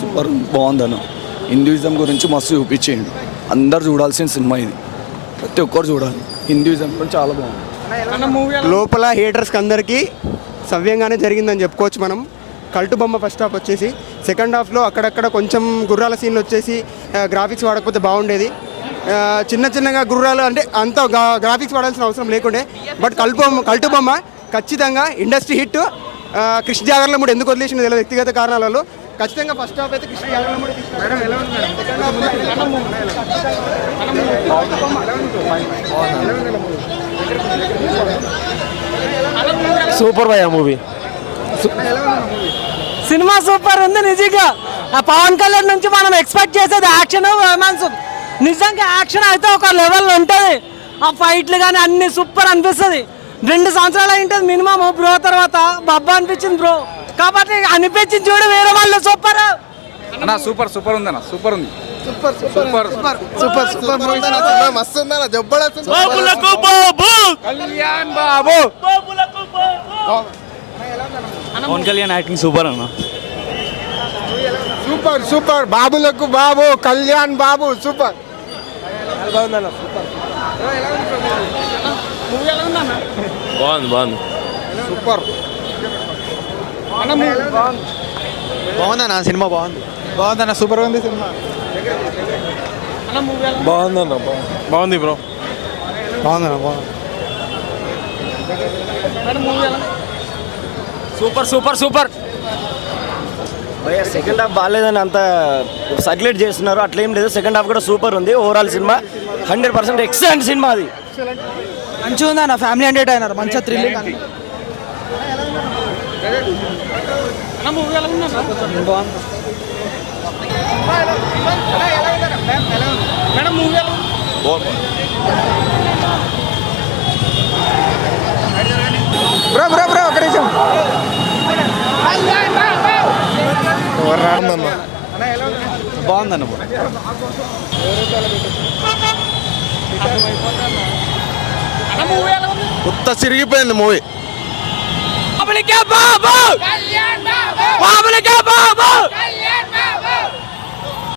Super బాగుందన్న. Hinduism గురించి మస్తు చూపించేయండి. అందరు చూడాల్సిన సినిమా ఇది, ప్రతి ఒక్కరు చూడాలి. హిందూయిజం గురించి చాలా బాగుంది. లోపల హేటర్స్కి అందరికీ సవ్యంగానే జరిగిందని చెప్పుకోవచ్చు మనం. కల్టు బొమ్మ ఫస్ట్ హాఫ్ వచ్చేసి, సెకండ్ హాఫ్లో అక్కడక్కడ కొంచెం గుర్రాల సీన్లు వచ్చేసి గ్రాఫిక్స్ వాడకపోతే బాగుండేది. చిన్న చిన్నగా గుర్రాలు అంటే అంత గ్రాఫిక్స్ వాడాల్సిన అవసరం లేకుండే. బట్ కల్టు బొమ్మ ఖచ్చితంగా ఇండస్ట్రీ హిట్. కృష్ణ జాగర్లమూడి ఎందుకు వదిలేసిన తెలియదు, వ్యక్తిగత కారణాలలో. ఖచ్చితంగా ఫస్ట్ హాఫ్ అయితే కృష్ణ జాగర్లమూడి సూపర్ భయ మూవీ. సినిమా సూపర్ ఉంది నిజంగా. ఆ పవన్ కళ్యాణ్ నుంచి మనం ఎక్స్పెక్ట్ చేసేది యాక్షన్, రొమాన్స్. నిజంగా యాక్షన్ అయితే ఒక లెవెల్లో ఉంటుంది. ఆ ఫైట్లు కానీ అన్ని సూపర్ అనిపిస్తుంది. 2 సంవత్సరాలు అయింటుంది మినిమం బ్రో తర్వాత బబ్బా అనిపించింది బ్రో. కాబట్టి అనిపించింది చూడు వేరే వాళ్ళు సూపర్ అన్న. సూపర్ సూపర్ ఉంది అన్న, సూపర్ ఉంది. Super super super super super movie మస్తు ఉందన్న. జబ్బడొస్తుంది. కళ్యాణ్ బాబు పవన్ కళ్యాణ్ యాక్టింగ్ సూపర్ అన్న. సూపర్ సూపర్ బాబులకు బాబు కళ్యాణ్ బాబు సూపర్ బాగుందన్న. బాగుంది సూపర్ బాగుందన్న సినిమా, బాగుందన్న. సూపర్ ఉంది సినిమా. బాగుందన్న. బాగుంది బ్రో. బాగుందన్న. Super super super. Second half బాగాలేదని అంత సర్క్యులేట్ చేస్తున్నారు, అట్లేం లేదు. సెకండ్ హాఫ్ కూడా సూపర్ ఉంది. Overall cinema 100% excellent cinema. అది మంచిగా ఉంది అన్న. ఫ్యామిలీ ఎంటర్టైనర్, మంచిగా థ్రిల్లింగ్. బ్రో బ్రో బ్రో ఒక నిమిషం. బాగుందన్న. కొత్త సిరిగిపోయింది మూవీ. బాబు బాబు